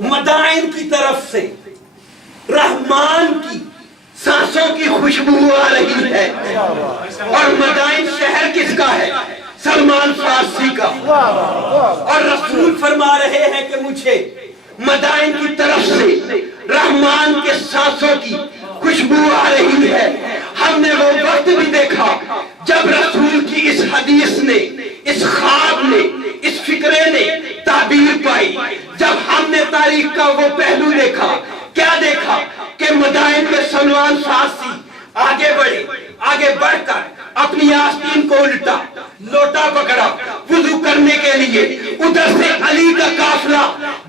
مدائن کی طرف سے رحمان کی سانسوں کی خوشبو آ رہی ہے، اور مدائن شہر کس کا ہے؟ سلمان فارسی کا۔ اور رسول فرما رہے ہیں کہ مجھے مدائن کی طرف سے رحمان کے سانسوں کی خوشبو آ رہی ہے۔ ہم نے وہ وقت بھی دیکھا جب رسول کی اس حدیث نے، اس خواب نے، اس فکرے نے تعبیر پائی۔ جب ہم نے تاریخ کا وہ پہلو دیکھا، کیا دیکھا کہ مدائن کے سلمان فارسی آگے بڑھے، آگے بڑھ کر اپنی آستین کو الٹا، لوٹا پکڑا وضو کرنے کے لیے۔ ادھر سے علی کا قافلہ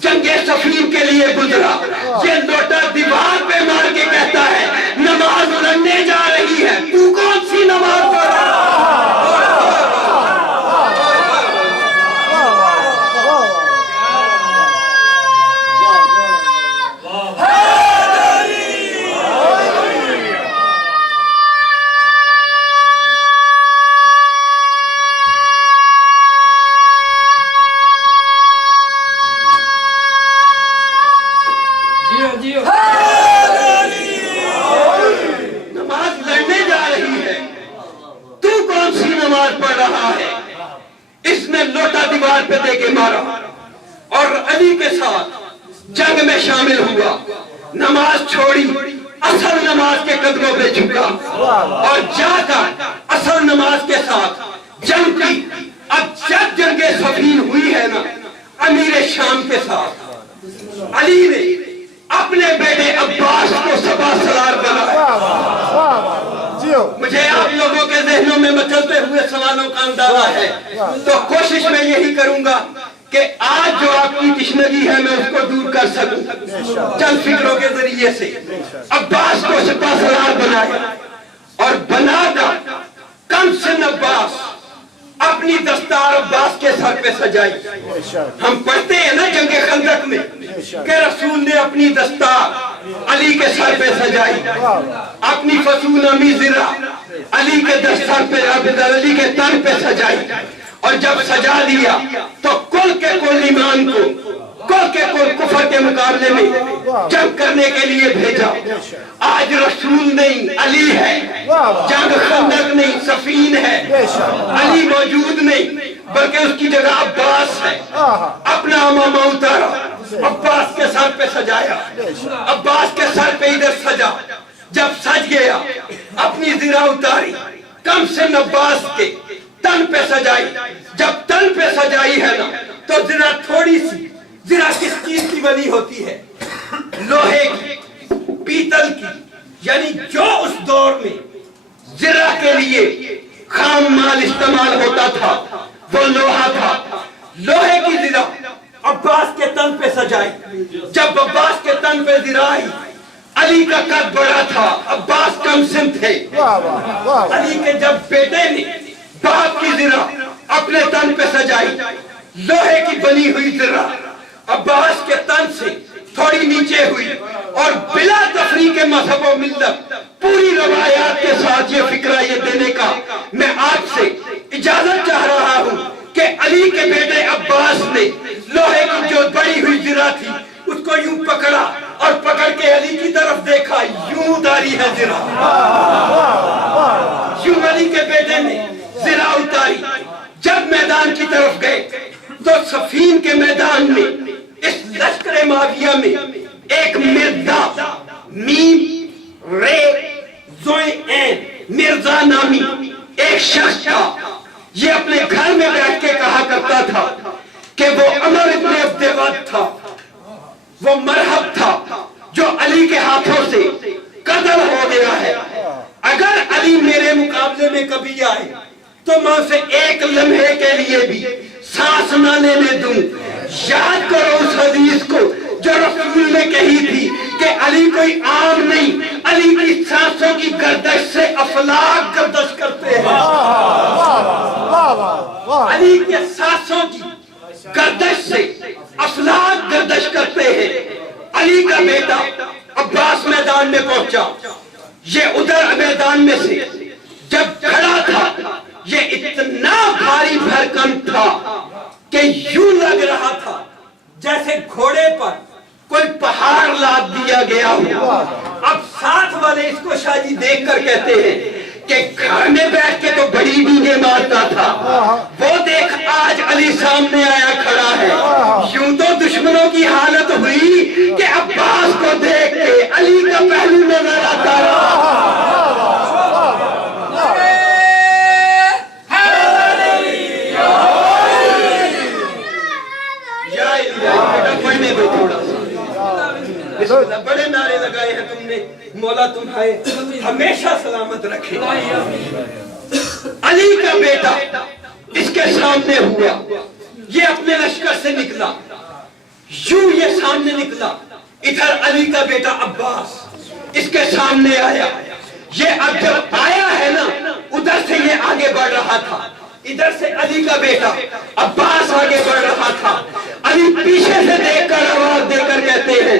جنگ صفین کے لیے گزرا۔ یہ لوٹا دیوار پہ مار کے کہتا ہے نماز لڑنے جا رہی ہے، تو کون سی نماز پڑھ رہا ہے؟ پہ دے کے مارا اور علی کے ساتھ جنگ میں شامل ہوا، نماز چھوڑی، اصل نماز کے قدموں پہ جھکا اور جا کر اصل نماز کے ساتھ جنگ کی۔ اب جب جنگ صفین ہوئی ہے نا امیر شام کے ساتھ، علی نے اپنے بیٹے عباس کو سپاہ سالار بنایا۔ مجھے آپ لوگوں کے ذہنوں میں مچلتے ہوئے سوالوں کا اندازہ ہے، تو کوشش میں یہی کروں گا کہ آج جو آپ کی تشنگی ہے میں اس کو دور کر سکوں چند فکروں کے ذریعے سے۔ عباس کو سپاہ سالار بنایا اور بنا کر کم سن عباس اپنی دستار عباس کے سر پہ سجائی۔ ہم پڑھتے ہیں نا جنگ خندق میں کہ رسول نے اپنی دستار علی کے سر پہ سجائی، اپنی فصول امی زرہ علی کے دستار پہ، علی کے تن پہ سجائی، اور جب سجا دیا تو کل کے کل ایمان کو، کل کے کل کفر کے مقابلے میں جنگ کرنے کے لیے بھیجا۔ آج رسول نہیں علی ہے، جنگ خندق نہیں صفین ہے، علی موجود نہیں بلکہ اس کی جگہ عباس ہے۔ اپنا امامہ اتارا، عباس کے سر پہ سجایا، عباس کے سر پہ ادھر سجا۔ جب سج گیا اپنی زرہ اتاری، کم سن عباس کے تن پہ سجائی۔ جب تن پہ سجائی ہے نا تو زرہ تھوڑی سی، زرہ کس چیز کی بنی ہوتی ہے؟ لوہے کی، پیتل کی، یعنی جو اس دور میں زرہ کے لیے خام مال استعمال ہوتا تھا وہ لوہا تھا۔ لوہے کی زرہ عباس کے تن پہ سجائی۔ جب عباس کے تن پہ زرہ آئی، علی کا قد بڑا تھا، عباس کم سن تھے۔ علی کے جب بیٹے نے باپ کی زرہ اپنے تن پہ سجائی، لوہے کی بنی ہوئی زرہ عباس کے تن سے تھوڑی نیچے ہوئی، اور بلا تفریق مذہب و ملت پوری روایات کے ساتھ یہ فکرہ یہ دینے کا میں آپ سے اجازت چاہ رہا ہوں کہ علی کے بیٹے عباس نے لوہے کی جو بڑی ہوئی زرہ تھی اس کو یوں پکڑا اور پکڑ کے علی کی طرف دیکھا، یوں اتاری ہے زرہ، یوں علی کے بیٹے نے زرہ اتاری۔ جب میدان کی طرف گئے تو صفین کے میدان میں اس لشکر معاویہ میں ایک مرزا، میم رے زوئے این، مرزا نامی ایک شخص تھا۔ یہ اپنے گھر میں بیٹھ کے کہا کرتا تھا کہ وہ عمر ابن عبد ود تھا، وہ مرحب تھا جو علی کے ہاتھوں سے قتل ہو گیا ہے۔ اگر علی میرے مقابلے میں کبھی آئے تو میں اسے ایک لمحے کے لیے بھی سانس نہ لینے دوں۔ یاد کرو اس حدیث کو جو رسول نے کہی تھی کہ علی کوئی عام نہیں، علی کی سانسوں کی گردش سے افلاک گردش کرتے ہیں۔ علی کے سانسوں کی گردش سے افلاک گردش کرتے ہیں۔ علی کا بیٹا عباس میدان میں پہنچا، یہ ادھر میدان میں سے جب کھڑا تھا یہ اتنا بھاری بھرکم تھا کہ یوں لگ رہا تھا جیسے گھوڑے پر कोई पहाड़ लाद दिया गया हो। अब साथ वाले इसको शादी देख कर कहते हैं कि घर में बैठ के तो बड़ी डींगे मारता था, वो देख आज अली सामने आया खड़ा है। यूं तो दुश्मनों की हालत हुई कि अब्बास को देख के अली का पहलू नजर आता रहा। बड़े नारे लगाए हैं तुमने, मौला तुम्हें हमेशा सलामत रखे। अली का बेटा इसके सामने हुआ, ये अपने लश्कर से निकला, यूं ये सामने निकला, इधर अली का बेटा अब्बास इसके सामने आया। ये अब जब आया है ना, उधर से ये आगे बढ़ रहा था, इधर से अली का बेटा अब्बास आगे बढ़ रहा था। अली पीछे से देखकर आवाज देकर कहते हैं,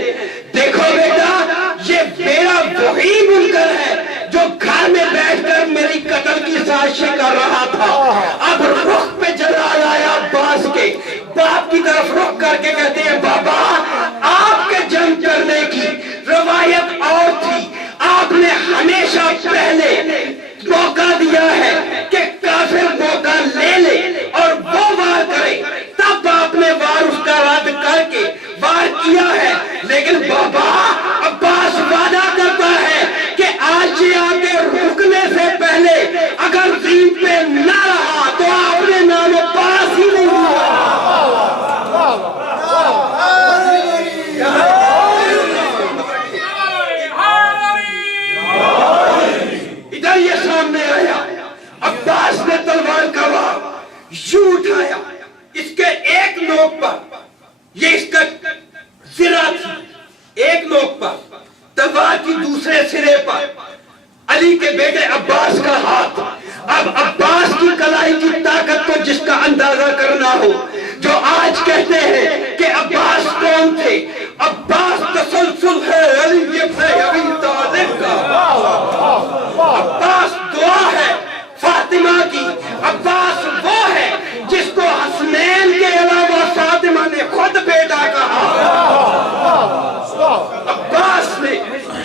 देखो बेटा, ये मेरा वही मुनकर है जो घर में बैठकर मेरी कत्ल की साजिश कर रहा था। अब रुख पे जलाल आया अब्बास के बाप की तरफ रुख करके कहते हैं, बाबा आपके जंग करने की रवायत और थी, आपने हमेशा पहले मौका दिया है कि काफिर मौका ले ले और वो वार करे, तब आपने वार उसका रद्द करके वार किया है। लेकिन बाबा अब्बास वादा करता है कि आज ये आके रुकने से पहले अगर जीन पे न रहा तो आपने नाम अब्बास ही नहीं हुआ। इधर ये सामने आया, अब्बास ने तलवार का वार यूं उठाया, इसके एक नोक पर, ये इसका सिरा थी, एक नोक पर, तलवार की दूसरे सिरे पर अली के बेटे अब्बास का हाथ। अब अब्बास की कलाई की ताकत को जिसका अंदाजा करना हो, जो आज कहते हैं कि अब्बास कौन थे, अब्बास तसलसल है अली इब्न अबी तालिब का, अब्बास दुआ है फातिमा की, अब्बास वो है जिसको हसनैन के अलावा फातिमा ने खुद बेटा कहा। अब्बास ने,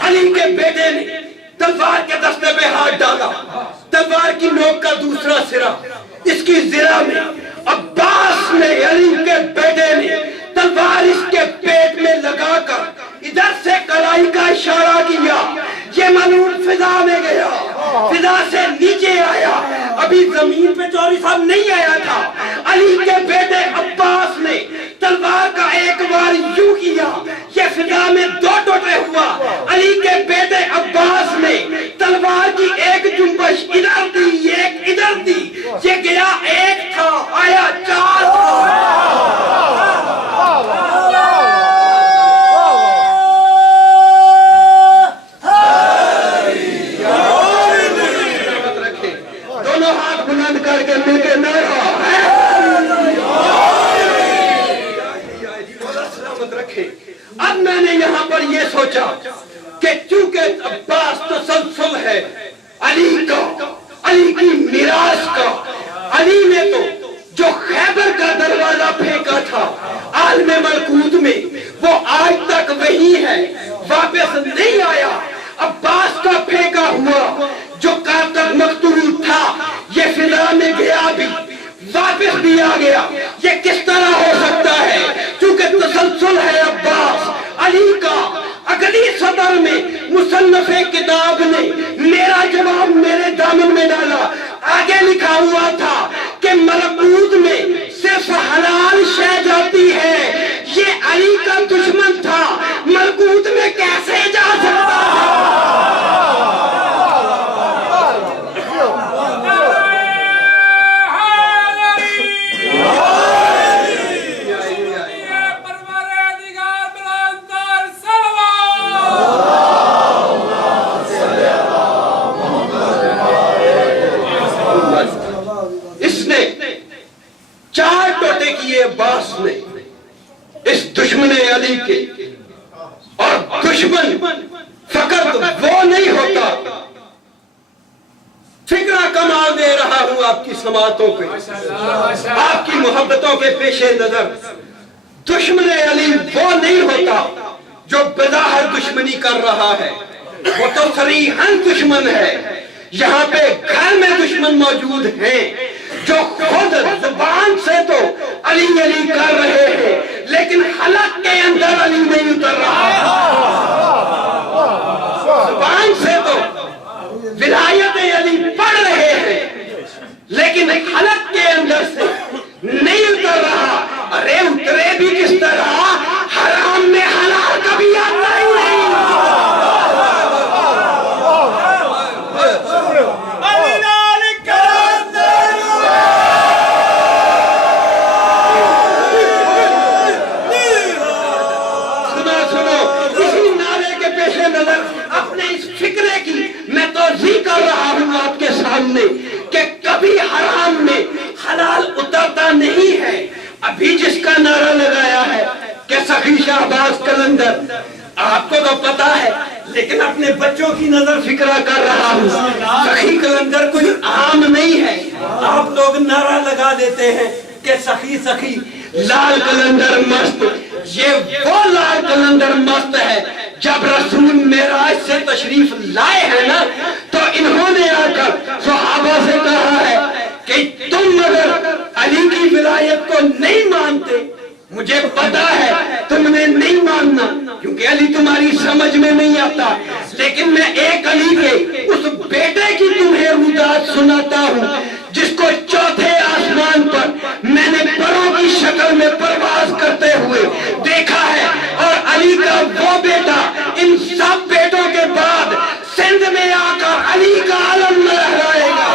अली के बेटे ने तलवार के दस्ते पे हाथ डाला, तलवार की नोक का दूसरा सिरा इसकी जिरा में, अब्बास ने, अली के बेटे ने तलवार इसके पेट में लगाकर इधर से कलाई का इशारा किया। ये मलून फिजा में गया, फिजा से नीचे आया, अभी जमीन पे चौरी साहब नहीं आया था। अली के बेटे अब्बास ने तलवार का एक बार यूं किया, ये फिजा में दो टोटे हुआ। अली के बेटे अब्बास ने तलवार की एक जुम्बश इधर दी, एक इधर दी, ये गया एक था, आया चार था। दोनों हाथ बुलंद करके मिलके नारा सलामत रखे। अब मैंने यहाँ पर यह सोचा कि चूंकि अब्बास तो तसलसल है अली का, अली की मिरास का, अली ने तो जो खैबर का दरवाजा फेंका था आलम मलकूत में, वो आज तक वही है, वापस नहीं आया। अब्बास का फेंका हुआ जो कातल मकतूल था, ये फिजा में गया भी, वापस भी आ गया। ये किस तरह हो सकता है? क्योंकि तसलसल है अब्बास अली का। अगली सदर में मुसन्नफ़े किताब ने मेरा जवाब मेरे दामन में डाला। आगे लिखा हुआ था कि मलकूत में सिर्फ हलाल शय जाती है, ये अली का दुश्मन था, मलकूत में कैसे जा सकता है? चार टोटे किए अब्बास ने इस दुश्मन अली के, और दुश्मन फकत वो नहीं होता। फिक्रा कमाल दे रहा हूं आपकी समातों पे, आपकी मोहब्बतों के पेशे नजर। दुश्मन अली वो नहीं होता जो बज़ाहिर दुश्मनी कर रहा है वो तो सरीहन दुश्मन है। यहाँ पे घर में दुश्मन मौजूद हैं जो खुद जुबान से तो अली अली कर रहे हैं लेकिन हलक के अंदर अली नहीं उतर रहा। जुबान से तो विलायत अली पढ़ रहे हैं लेकिन हलक के अंदर से नहीं उतर रहा। अरे उतरे भी किस तरह, हराम में हलाल कभी आता ही नहीं। सुनो इसी नारे के पेशे नजर अपने इस फिक्रे की मैं तौज़ीह कर रहा हूँ आपके सामने कि कभी हराम में हलाल उतरता नहीं है। अभी जिसका नारा लगाया है कि सखी शाहबाज कलंदर, आपको तो पता है लेकिन अपने बच्चों की नजर फिक्रा कर रहा हूँ। सखी कलंदर कोई आम नहीं है। आप लोग नारा लगा देते हैं कि सखी सखी लाल कलंदर मस्त। ये वो लाल कलंदर मस्त है जब रसूल मेराज से तशरीफ लाए हैं ना तो इन्होंने आकर सहाबा से कहा है कि तुम अगर अली की विलायत को नहीं मानते, मुझे पता है तुमने नहीं मानना क्योंकि अली तुम्हारी समझ में नहीं आता, लेकिन मैं एक अली के उस बेटे की तुम्हें रुदात सुनाता हूँ जिसको चौथे आसमान पर मैंने परों की शक्ल में परवाज करते हुए देखा है। और अली का वो बेटा इन सब बेटों के बाद सिंध में आकर अली का आलम लहराएगा।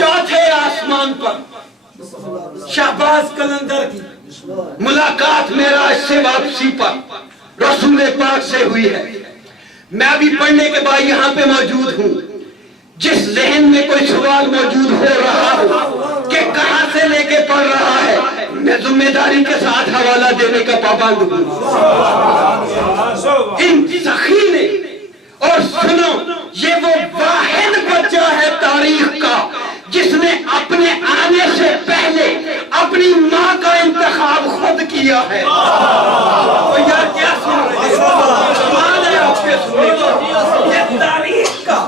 चौथे आसमान पर शाहबाज कलंदर की मुलाकात मेराज से वापसी पर रसूल पाक से हुई है। मैं अभी पढ़ने के बाद यहाँ पे मौजूद हूँ। जिस ज़हन में कोई सवाल मौजूद हो रहा हो कि कहाँ से लेके पढ़ रहा है, मैं जिम्मेदारी के साथ हवाला देने का पाबंद हूँ। इन सखी ने, और सुनो ये वो वाहिद बच्चा है तारीख का जिसने अपने आने से पहले अपनी माँ का इंतखाब खुद किया है। तो यार क्या सुन रहे हैं? आपके सुनिए, ये तारीख का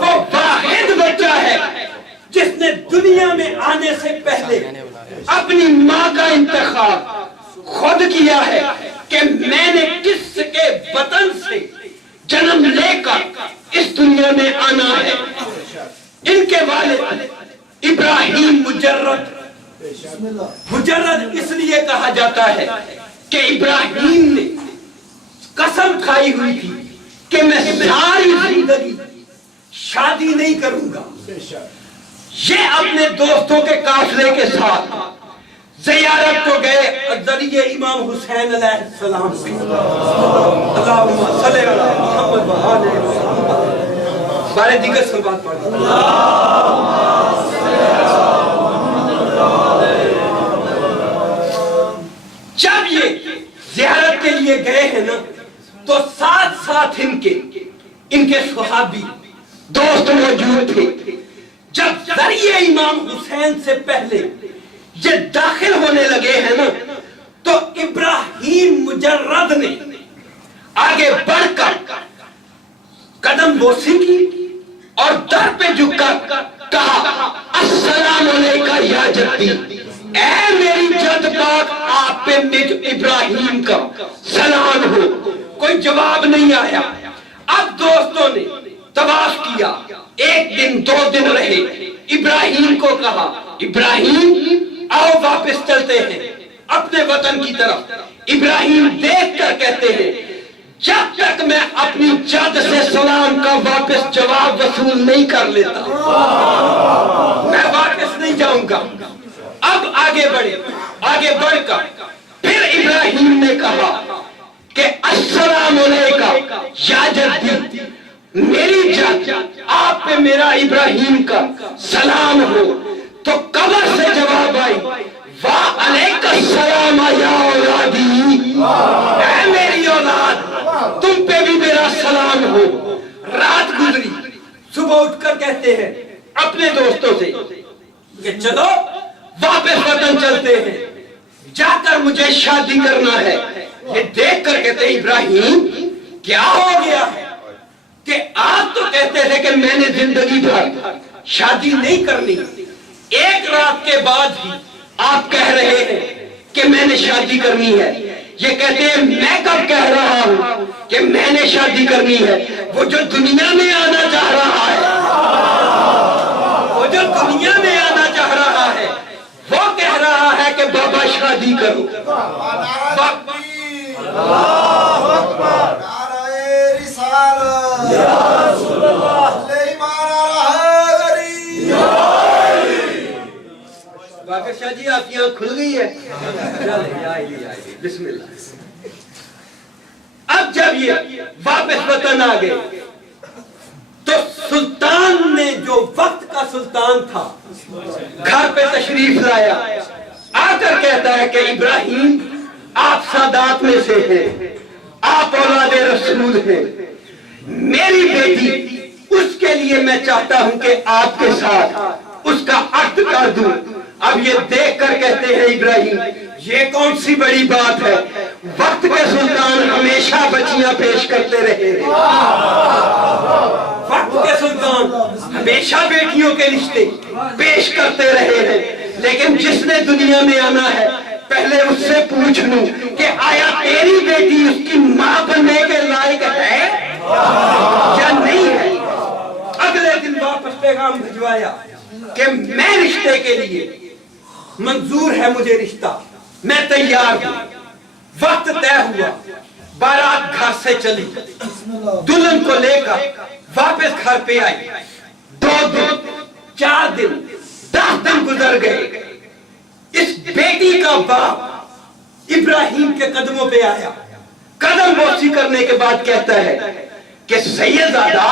वो वाहिद बच्चा है जिसने दुनिया में आने से पहले अपनी माँ का इंतखाब खुद किया है कि मैंने किसके वतन से जन्म लेकर इस दुनिया में आना है। इनके वालिद इब्राहिम मुजर्रद इसलिए कहा जाता है कि इब्राहिम ने कसम खाई हुई थी कि मैं सारी जिंदगी शादी नहीं करूंगा। ये अपने दोस्तों के काफिले के साथ ज़ियारत को गए जरिए इमाम हुसैन अलैहिस्सलाम से। अल्लाहुम्मा सल्ली अला मुहम्मद व आले मुहम्मद। बारे दिगर से बात पढ़ी। जब ये ज़ियारत के लिए गए हैं ना तो साथ साथ इनके सुहाबी दोस्त मौजूद थे। जब जरिए इमाम हुसैन से पहले ये दाखिल होने लगे हैं ना तो इब्राहिम मुजर्रद ने आगे बढ़कर कदम बोसी की और दर पे झुककर कहा, अस्सलाम अलैका या जद्दी, ऐ मेरी जद पाक, आप पे निज इब्राहिम का सलाम हो। कोई जवाब नहीं आया। अब दोस्तों ने तवाफ किया, एक दिन दो दिन रहे। इब्राहिम को कहा, इब्राहिम आओ वापस चलते हैं अपने वतन की तरफ। इब्राहिम देख कर कहते हैं, जब तक मैं अपनी जद से सलाम का वापस जवाब वसूल नहीं कर लेता मैं वापस नहीं जाऊंगा। अब आगे बढ़कर फिर इब्राहिम ने कहा कि अस्सलाम अलैका या जद्दी, मेरी जद, आप पे मेरा इब्राहिम का सलाम हो। तो कब्र से जवाब आई, वाह अलैका सलाम या औलादी, ऐ मेरी औलाद, तुम पे भी मेरा सलाम हो। रात गुजरी, सुबह उठकर कहते हैं अपने दोस्तों से कि चलो वापस वतन चलते हैं। जाकर مجھے شادی کرنا ہے. یہ دیکھ کر کہتے ہیں ابراہیم کیا ہو گیا ہے کہ آپ تو کہتے تھے کہ میں نے زندگی بھر شادی نہیں کرنی, ایک رات کے بعد ہی آپ کہہ رہے ہیں کہ میں نے شادی کرنی ہے. یہ کہتے ہیں میں کب کہہ رہا ہوں کہ میں نے شادی کرنی ہے؟ وہ جو دنیا میں آنا چاہ رہا ہے, وہ جو دنیا میں آنا چاہ رہا ہے وہ کہہ رہا ہے کہ بابا شادی کرو. باقر شاہ جی آپ کی آنکھ کھل گئی ہے, بسم اللہ. اب جب یہ واپس وطن آ گئے تو سلطان نے جو وقت کا سلطان تھا گھر پہ تشریف لایا, آ کر کہتا ہے کہ ابراہیم آپ سادات میں سے ہیں, آپ اولاد رسول ہیں, میری بیٹی اس کے لیے میں چاہتا ہوں کہ آپ کے ساتھ اس کا عقد کر دوں. اب یہ دیکھ کر کہتے ہیں ابراہیم یہ کون سی بڑی بات ہے, وقت کے سلطان ہمیشہ بچیاں پیش کرتے رہے ہیں, وقت کے سلطان ہمیشہ بیٹیوں کے رشتے پیش کرتے رہے ہیں, لیکن جس نے دنیا میں آنا ہے پہلے اس سے پوچھ لوں کہ آیا تیری بیٹی اس کی ماں بننے کے لائق ہے یا نہیں ہے. اگلے دن واپس پیغام بھجوایا کہ میں رشتے کے لیے منظور ہے, مجھے رشتہ, میں تیار ہوں. وقت طے ہوا, بارات گھر سے چلی, دلہن کو لے کر واپس گھر پہ آئی. 2 دن 4 دن 10 دن گزر گئے. اس بیٹی کا باپ ابراہیم کے قدموں پہ آیا, قدم بوسی کرنے کے بعد کہتا ہے کہ سیدزادہ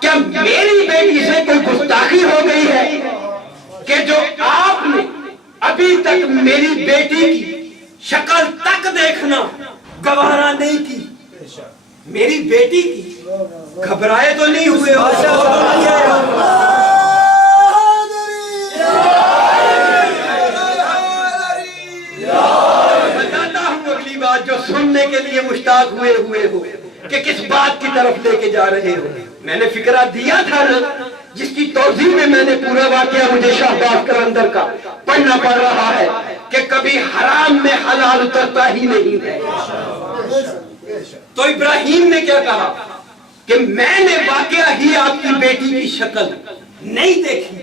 کیا میری بیٹی سے کوئی گستاخی ہو گئی ہے کہ جو آپ نے ابھی تک میری بیٹی کی شکل تک دیکھنا گوارا نہیں کی؟ میری بیٹی کی گھبرائے تو نہیں ہوئے ہو؟ بتاتا ہوں اگلی بات جو سننے کے لیے مشتاق ہوئے ہو کہ کس بات کی طرف لے کے جا رہے ہو. میں نے فکرہ دیا تھا نا, جس کی توضیح میں نے پورا واقعہ مجھے شہباز کلندر کا پڑھنا پڑ رہا ہے کہ کبھی حرام میں حلال اترتا ہی نہیں ہے. تو ابراہیم نے کیا کہا کہ میں نے واقعہ ہی آپ کی بیٹی کی شکل نہیں دیکھی,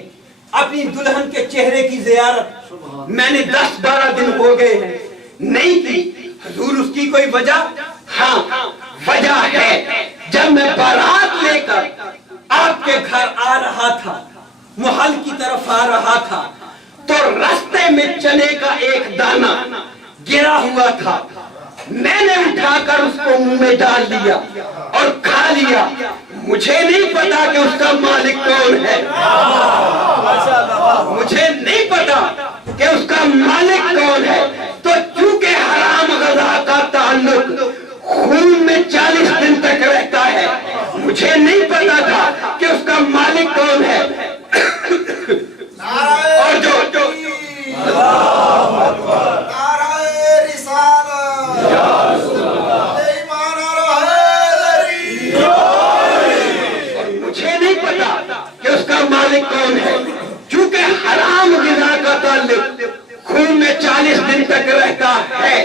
اپنی دلہن کے چہرے کی زیارت میں نے 10-12 دن ہو گئے ہیں نہیں کی. حضور اس کی کوئی وجہ؟ ہاں وجہ ہے. جب میں بارات لے کر آپ کے گھر آ رہا تھا, محل کی طرف آ رہا تھا, تو راستے میں چنے کا ایک دانہ گرا ہوا تھا. میں نے اٹھا کر اس کو منہ میں ڈال دیا اور کھا لیا. مجھے نہیں پتا کہ اس کا مالک کون ہے, مجھے نہیں پتا کہ اس کا مالک کون ہے. تو چونکہ حرام غذا کا تعلق خون میں 40 دن تک رہتا ہے, مجھے نہیں پتا تھا کہ اس کا مالک کون ہے. اور جو مجھے نہیں پتا کہ اس کا مالک کون ہے, چونکہ حرام غذا کا تعلق خون میں 40 دن تک رہتا ہے,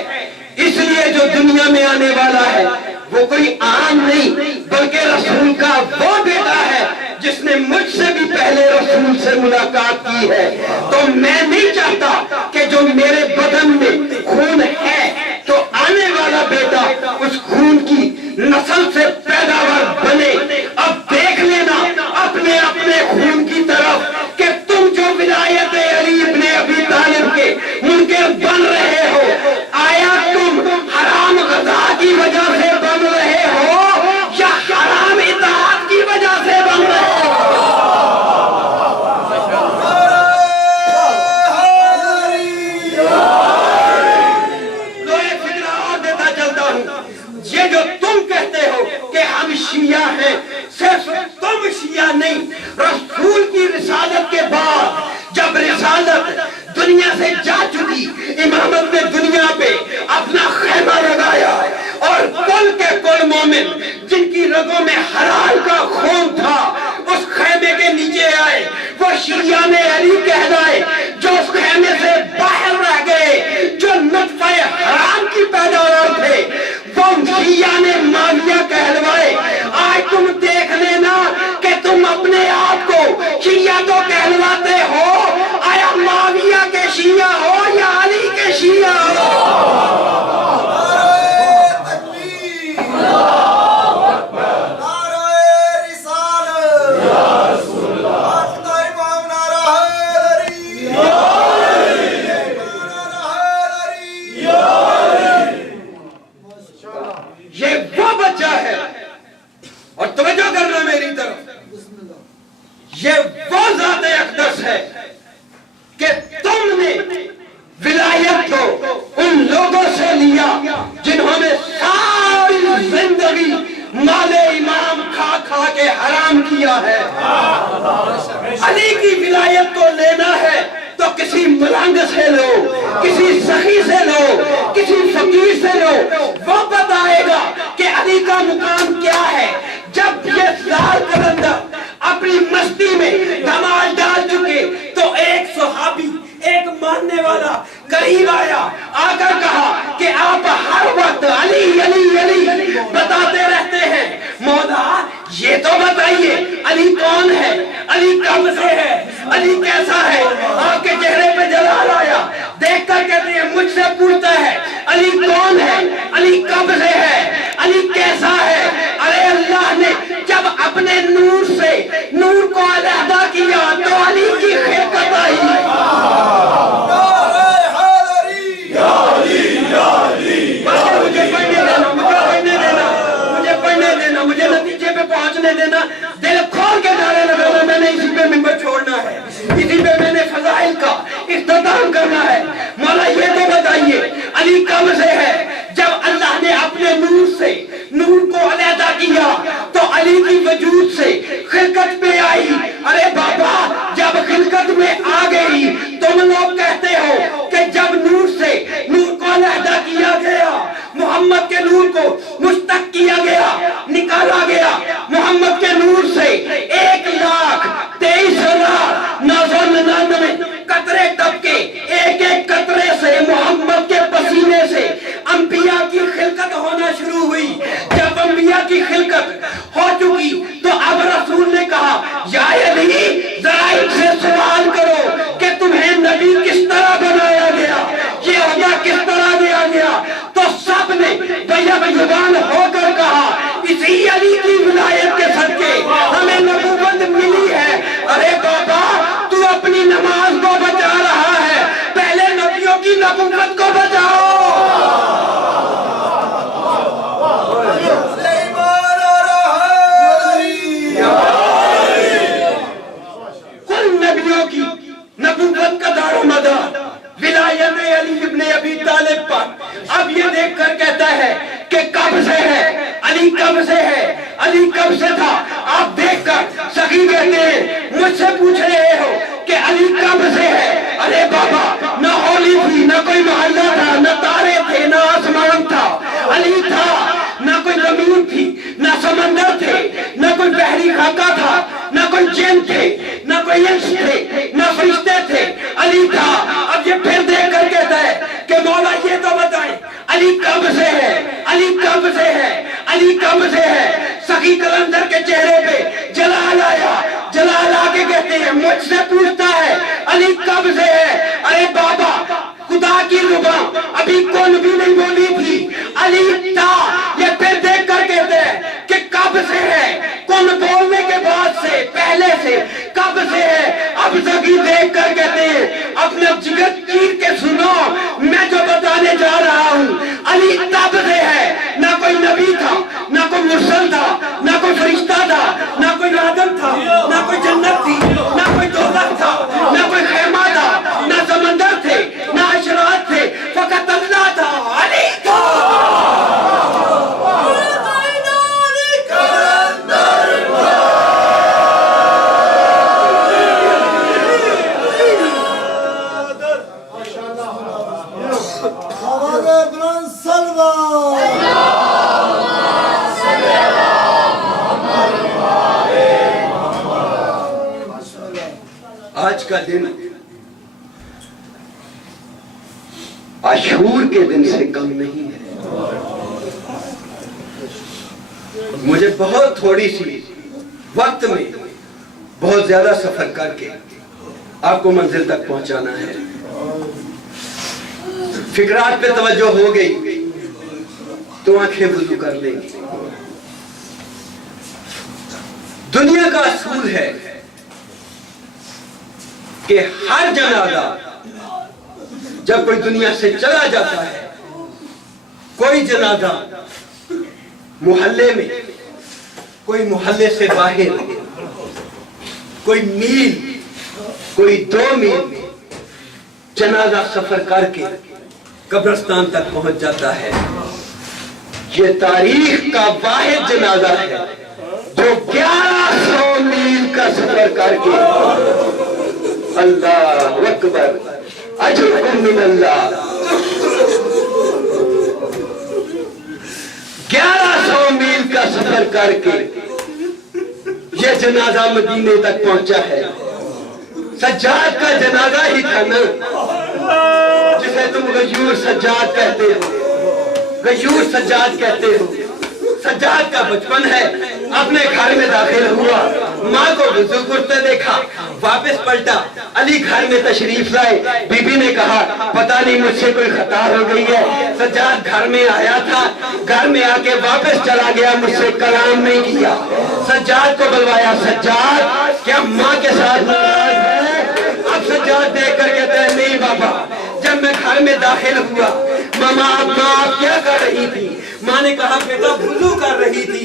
اس لیے جو دنیا میں آنے والا ہے وہ کوئی عام نہیں بلکہ رسول کا وہ بیٹا ہے جس نے مجھ سے بھی پہلے رسول سے ملاقات کی ہے. تو میں نہیں چاہتا کہ جو میرے بدن میں خون ہے تو آنے والا بیٹا اس خون کی نسل سے پیداوار بنے. اب دیکھ لینا اپنے اپنے خون کی طرف کہ تم جو ولایت علی ابن ابی طالب کے منکر بن رہے ہو, آیا تم حرام غذا کی وجہ سے بن رہے ہو یا حرام اطاعت کی وجہ سے بن رہے ہو؟ ہو یہ وہ ذات اقدس ہے کہ تم نے ولایت کو ان لوگوں سے لیا جنہوں نے ساری زندگی مال امام کھا کھا کے حرام کیا ہے. علی کی ولایت کو لینا ہے تو کسی ملنگ سے لو, کسی سخی سے لو, کسی فقیر سے لو, وہ بتائے گا کہ علی کا مقام کیا ہے. جب یہ لال قلندر اپنی مستی میں دھمال ڈال چکے تو ایک صحابی, ایک ماننے والا قریب آیا, آ کر کہا کہ آپ ہر وقت علی علی علی بتاتے رہتے ہیں, مولا یہ تو بتائیے علی کون ہے, علی کب سے ہے, علی کیسا ہے. آپ کے چہرے پہ جلال آیا, دیکھ کر کہتے ہیں مجھ سے پوچھتا ہے علی کون ہے, علی کب سے ہے, علی کیسا ہے. ارے اللہ نے جب اپنے نور سے نور کو علیحدہ کیا تو علی کی خلقت آئی. مجھے نتیجے پہ پہنچنے دینا, دل کھول کے نعرے لگانا, میں نے اسی پہ منبر چھوڑنا ہے, اسی پہ میں نے فضائل کا اختتام کرنا ہے. مولا یہ تو بتائیے علی کب سے ہے. جب اللہ نے اپنے نور سے نور کو علیحدہ کیا تو علی کی وجود سے خلقت میں آئی. ارے بابا جب خلقت میں آ گئی تم لوگ کہتے ہو کہ جب نور سے نور کو علیحدہ کیا گیا, محمد کے نور کو مشتق کیا گیا, نکالا گیا, محمد کے نور سے 1,23,999 قطرے ٹپکے, ایک ایک قطرے سے محمد کے پسینے سے انبیاء کی خلقت ہونا شروع ہوئی. جب انبیاء کی خلقت ہو چکی تو اب رسول نے کہا یا علی ذرا ان سے سوال کرو کہ تمہیں نبی کس طرح بنایا گیا, یہ عہدہ کس طرح دیا گیا. تو سب نے بیابان ہو کر کہا اسی علی کی ولایت کے صدقے ہمیں نبوت ملی ہے. ارے بابا تو اپنی نماز کو بچا رہا ہے, پہلے نبیوں کی نبوت کو بچاؤ. کل نبیوں کی نبوت کا دار و مدار ولایت علی ابن ابی طالب پر. اب یہ دیکھ کر کہتا ہے کہ کب سے ہے, علی کب سے ہے, علی کب سے تھا. آپ دیکھ کر سخی کہتے ہیں مجھ سے پوچھ رہے ہو کہ علی کب سے ہے. ارے بابا نہ ہولی تھی, نہ کوئی محلہ تھا, نہ تارے تھے, نہ آسمان تھا, علی تھا. نہ کوئی زمین تھی, نہ سمندر تھے, نہ کوئی بحری خاکہ تھا, نہ کوئی جن تھے, نہ کوئی انس تھے, نہ فرشتے تھے, علی تھا. اب یہ پھر دیکھ کر کہتا ہے کہ مولا یہ تو بتائیں علی کب سے ہے, علی کب سے ہے, علی کب سے ہے. سخی قلندر کے چہرے پہ جلال آیا, جلال آ کے کہتے ہیں مجھ سے پوچھتا ہے علی کب سے ہے. ارے بابا خدا کی زبان ابھی کون بھی نہیں بولی تھی, علی تھا. یہ پھر دیکھ کر کہتے ہیں کہ کب سے ہے, کون بولنے کے بعد سے, پہلے سے, کب سے ہے. اب سخی دیکھ کر کہتے ہیں اپنا جگر چیر کے سنو میں جو بتانے جا رہا ہوں. علی تب سے ہے, نہ کوئی نبی تھا, نہ کوئی مرسل تھا, نہ کوئی فرشتہ تھا, نہ کوئی آدم تھا, نہ کوئی جنت تھی, نہ کوئی دوزخ تھا, نہ کوئی خیمہ تھا, نہ سمندر تھے, نہ اشراط تھے, فقط اللہ تھا, علی تھا. آج کا دن عاشور کے دن سے کم نہیں ہے. مجھے بہت تھوڑی سی وقت میں بہت زیادہ سفر کر کے آپ کو منزل تک پہنچانا ہے. فکرات پہ توجہ ہو گئی تو آنکھیں وضو کر لیں گی. دنیا کا اصول ہے کہ ہر جنازہ جب کوئی دنیا سے چلا جاتا ہے, کوئی جنازہ محلے میں, کوئی محلے سے باہر, कोई मील, कोई 2 मील जनाजा सफर करके कब्रिस्तान तक पहुंच जाता है। ये तारीख का वाहिद जनाजा है जो 1100 मील का सफर करके, अल्लाह अकबर, अजरुकुम मिनल्लाह, 1100 मील का सफर करके ये जनाजा मदीने तक पहुंचा है। सज्जाद का जनाजा ही था ना, जिसे तुम गयूर सज्जाद कहते हो, गयूर सज्जाद कहते हो। सज्जाद का बचपन है, अपने घर में दाखिल हुआ, माँ को वुज़ू करते देखा, वापस पलटा, अली घर में तशरीफ लाए, बीबी ने कहा पता नहीं मुझसे कोई खता हो गई है। सज्जाद घर में आया था, घर में आके वापस चला गया, मुझसे कलाम नहीं किया। सज्जाद को बुलवाया, सज्जाद क्या माँ के साथ नाराज है? अब सज्जाद देख कर कहते हैं नहीं बाबा, जब मैं घर में दाखिल हुआ, मामा आप क्या कर रही थी? माँ ने कहा बेटा वुज़ू कर रही थी।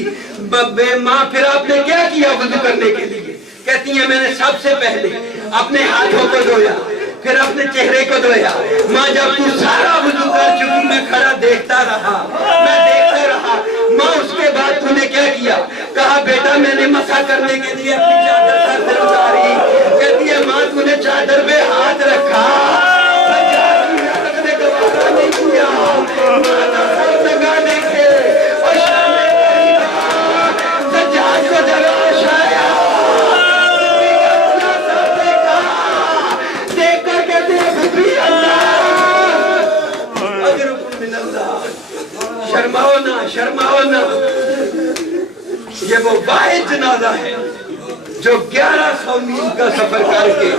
माँ फिर आपने क्या किया वुज़ू करने के लिए? कहती है मैंने सबसे पहले अपने हाथों को धोया, फिर अपने चेहरे को धोया। माँ जब तू सारा वुज़ू कर चुकी, मैं खड़ा देखता रहा, मैं देखता रहा। माँ उसके बाद तूने क्या किया? कहा बेटा मैंने मसा करने के लिए अपनी चादर सर से उतारी। कहती है माँ तूने चादर पे हाथ रखा, नहीं किया, लगाने के और सज्जाद को जगाया, देख कर कहते शर्माओ ना, शर्माओ ना। ये वो वाहिद जनाजा है जो 1100 मील का सफर करके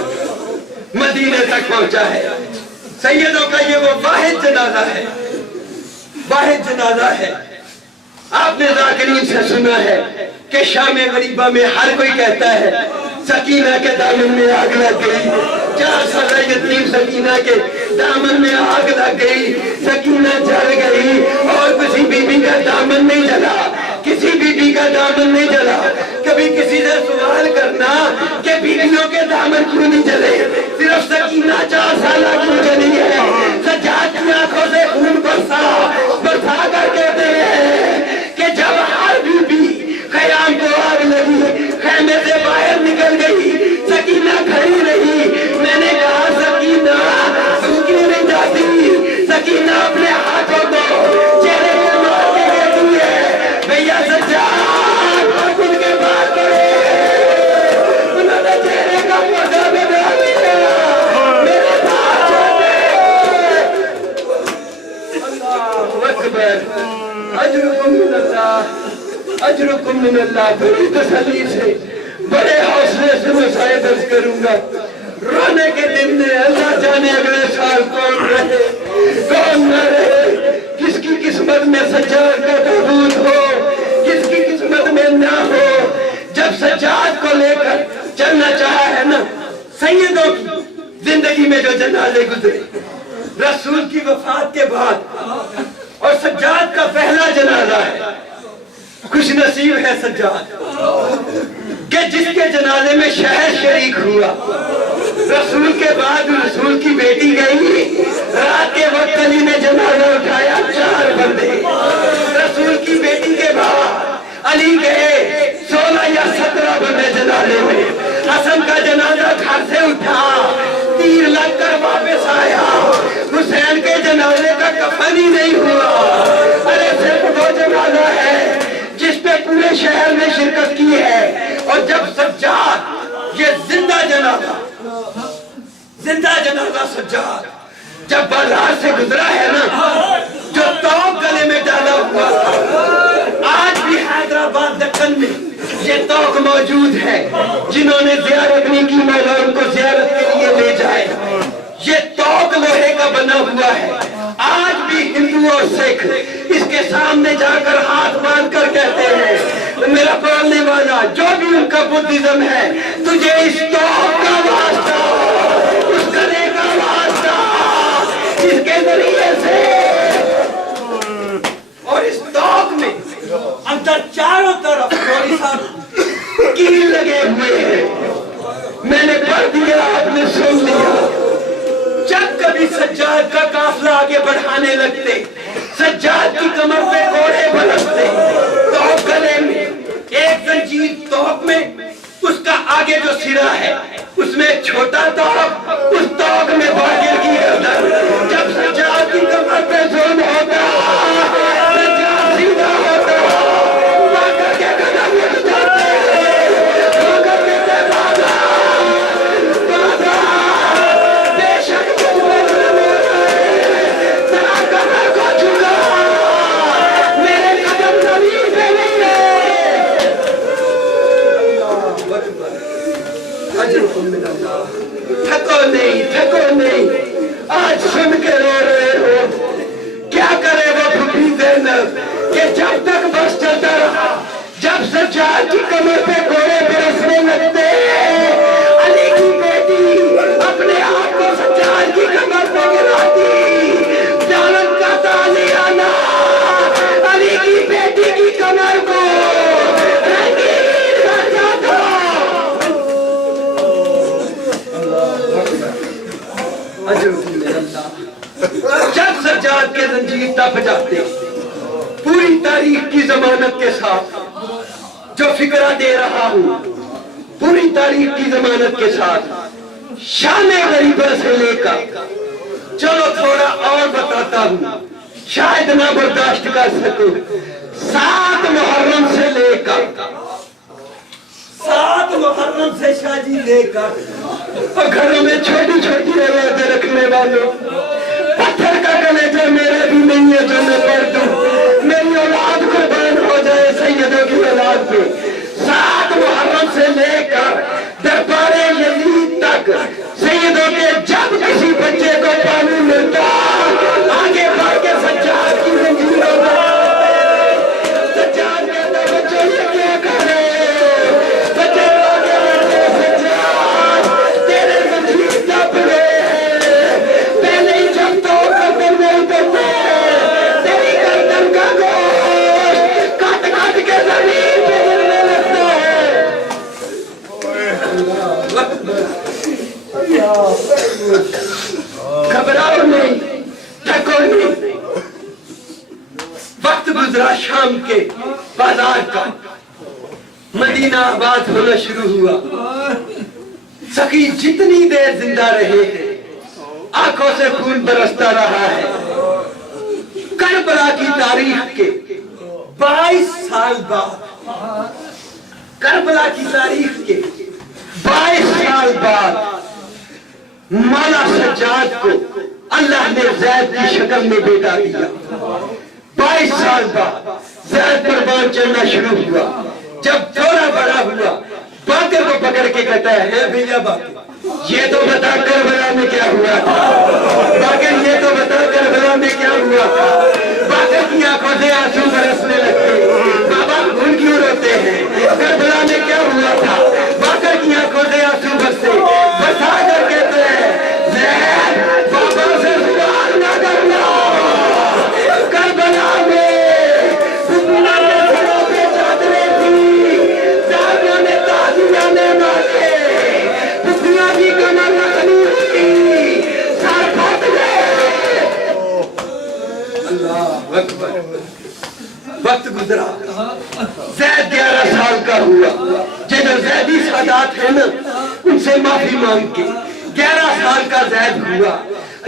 मदीने तक पहुंचा है। सैयदों का ये वो वाहिद जनाजा है, वाहिद जनाजा है। आपने ज़ाकिरीन से सुना है कि शाम गरीबा में हर कोई कहता है सकीना के दामन में आग लग गई, 4 साल यतीम सकीना के दामन में आग लग गई, सकीना जल गई और किसी बीबी का दामन नहीं जला, किसी बीबी का दामन नहीं जला। कभी किसी से सवाल करना कि बीवियों के दामन क्यों नहीं जले, सिर्फ सकीना 4 साल क्यों जली है? सज्जाद की आंखों से खून बरसा कर कहते हैं कि जब हर बीबी ख़याम को आग लगी, खैमे से बाहर निकल गई, सकीना खड़ी रही। मैंने कहा सकीना रुकी नहीं जाती, सकीना अपने हाथों को चेहरे पे मार के कहती है भैया सज्जाद उनके बात करे, उन्होंने चेहरे का पर्दा बना दिया, मेरे साथ अल्लाहु अकबर, अजरुकुम मिनल्लाह, अजरुकुम मिनल्लाह। बड़ी तसल्ली से, बड़े हौसले से मैं शायद अर्ज करूंगा, रोने के दिन में अल्लाह जाने अगले साल कौन रहे कौन न रहे, किसकी किस्मत में सज्जाद का ताबूत हो, किसकी किस्मत में ना हो। जब सज्जाद को लेकर चलना चाहा है ना, सैयदों की जिंदगी में जो जनाजे गुजरे रसूल की वफात के बाद, और सज्जाद का पहला जनाजा है। खुश नसीब है सज्जाद कि जिसके जनाजे में शहर शरीक हुआ। रसूल के बाद रसूल की बेटी गई, रात के वक्त अली ने जनाजा उठाया 4 बंदे। रसूल की बेटी के बाद अली गए 16 या 17 बंदे जनाजे में। हसन का जनाजा घर से उठा, तीर लगकर वापस आया। हुसैन के जनाजे का कफन ही नहीं हुआ। अरे सिर्फ वो जनाजा है जिस पे पूरे शहर में शिरकत की है। और जब सज्जाद ये जिंदा जनाजा सज्जाद जब बाजार से गुजरा है ना, जो तौक गले में डाला हुआ था, आज भी हैदराबाद दक्कन में ये तौक मौजूद है। जिन्होंने ज़ियारत नहीं की मौला उनको ज़ियारत के लिए ले जाए। ये तौक लोहे का बना हुआ है। आज भी हिंदू और सिख इसके सामने जाकर हाथ बांध कर कहते हैं मेरा पालने वाला जो भी उनका बुद्धिज्म है, तुझे इस तौक का वास्ता, उस गले का वास्ता, इसके जरिए से। और इस तौक में अंदर चारों तरफ कील लगे हुए हैं। सज्जाद की कमर पे घोड़े बरसते, तोप गले में एक जंजीर, तोप में उसका आगे जो सिरा है उसमें एक छोटा तोप, उस तोप में बागिर की गर्दन। जब सज्जाद की कमर पे जुल्म होता, सज्जाद सीधा होता, बाकर के कदम उठ जाते, बाकर कहते बाबा, बाबा, बेशक तुम तेरा कमर को झुका, मेरे कदम जमीन पे नहीं है। थको नहीं, आज सुन के रो रहे हो। क्या करे वो फूफी ज़ैनब कि जब तक बस चलता रहा, जब सज्जाद की कमर पे घोड़े बरसने लगते, अली की बेटी अपने आप को सज्जाद की कमर पे गिराती, जानत का तालियाना अली की बेटी की कमर को रंगीन करता था। जब सज्जाद के जंजीर तप जाते, पूरी तारीख की जमानत के साथ जो फिक्रा दे रहा हूं, पूरी तारीख की जमानत के साथ शान गरीबा से लेकर, चलो थोड़ा और बताता हूं, शायद ना बर्दाश्त कर सकूं। 7 मुहर्रम से लेकर, 7 मुहर्रम से शादी लेकर, और घरों में छोटी छोटी औलादें रखने वालों, पत्थर का कलेजा मेरा भी नहीं है जो मैं पढ़ दूं, मेरी औलाद कुर्बान हो जाए सैयदों की औलाद पे। 7 मुहर्रम से लेकर दरबारे यजीद तक सैयदों के जब किसी बच्चे को पानी मिलता, आगे बढ़ के सज्जाद की जंजीरों में सज्जाद कहता, बच्चों ये क्या कर रहे हो? बच्चे आगे बढ़ते, सज्जाद तेरे जंजीर तप गए हैं, पहले ही जब तो गर्दन में उतरते, तेरी गर्दन का गोश्त काट काट के जमीन पे गिरने लगता है। घबराओ नहीं, थको नहीं। वक्त गुजरा शाम के बाजार का, मदीना आबाद होना शुरू हुआ। सखी जितनी देर जिंदा रहे हैं, आंखों से खून बरसता रहा है। करबला की तारीख के 22 साल बाद, करबला की तारीख के 22 साल बाद मौला सज्जाद को अल्लाह ने ज़ैद की शक्ल में बेटा दिया। 22 साल बाद ज़ैद कुर्बान चलना शुरू हुआ। जब थोड़ा बड़ा हुआ, बाकर को पकड़ के कहता है भैया बाकर, ये तो बता करबला में क्या हुआ था, बाकर ये तो बता करबला में क्या हुआ था। बाकर की आंखों से आंसू बरसने लगते, बाबा खून क्यों रोते हैं, करबला में क्या हुआ था। बाकर की आंखों से आंसू बरसे, बता कर कहते हैं ज़ैद बाबा से सवाल ना करना, करबला में सुपना के सरों पे चादरें थी, दादियों ने ताजियां ने मारे, पुतलियों की कमर नकली हुई, सर फट गए। अल्लाह अकबर। वक्त गुजरा, ज़ैद 11 साल का हुआ। जिधर ज़ैदी सादात है ना, उनसे माफी मांग के 11 साल का ज़ैद हुआ।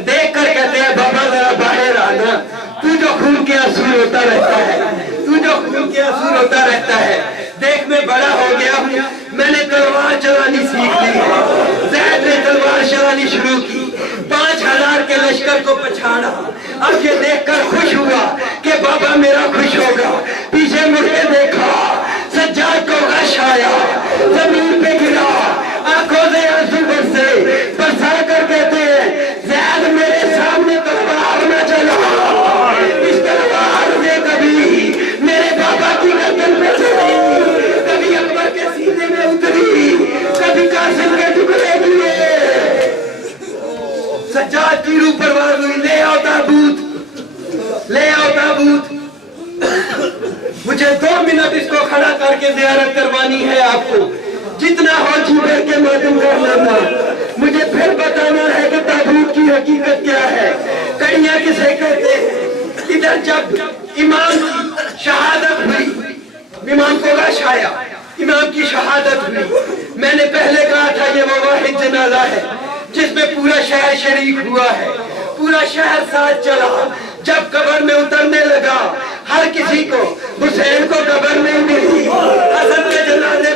देख कर कहते हैं बाबा जरा बाहर आना, तू जो खून के आंसू रोता रहता है, तू जो खून के आंसू रोता रहता है, देख मैं बड़ा हो गया हूँ, मैंने तलवार चलानी सीख ली है। ज़ैद ने तलवार चलानी शुरू की, 5000 के लश्कर को पछाड़ा। अब ये देखकर खुश हुआ कि बाबा मेरा खुश होगा। पीछे मुड़ के देखा, सज्जाद को गश आया, जमीन पे गिरा, आंखों से आंसू बरसे, बरसा कर कहते हैं ज़ैद मेरे सामने तलवार न चला, इस तलवार से कभी मेरे बाबा की गर्दन पे चली, कभी अकबर के सीने में उतरी, कभी कासिम के टुकड़े किए। सज्जाद की रूह परवार हुई, ले आओ ताबूत, ले आओ ताबूत। मुझे 2 मिनट इसको खड़ा करके ज़ियारत करवानी है आपको, जितना हो चुके के मालूम कर लेना। मुझे फिर बताना है कि ताबूत की हकीकत क्या है, कड़ियां किसे कहते हैं, इधर जब इमाम की शहादत हुई, इमाम को लाश आया, इमाम की शहादत हुई, मैंने पहले कहा था ये वो वाहिद जनाजा है जिसमें पूरा शहर शरीक हुआ है, पूरा शहर साथ चला। जब कब्र में उतरने लगा, हर किसी को हुसैन को कब्र नहीं मिली, हसन के जनाजे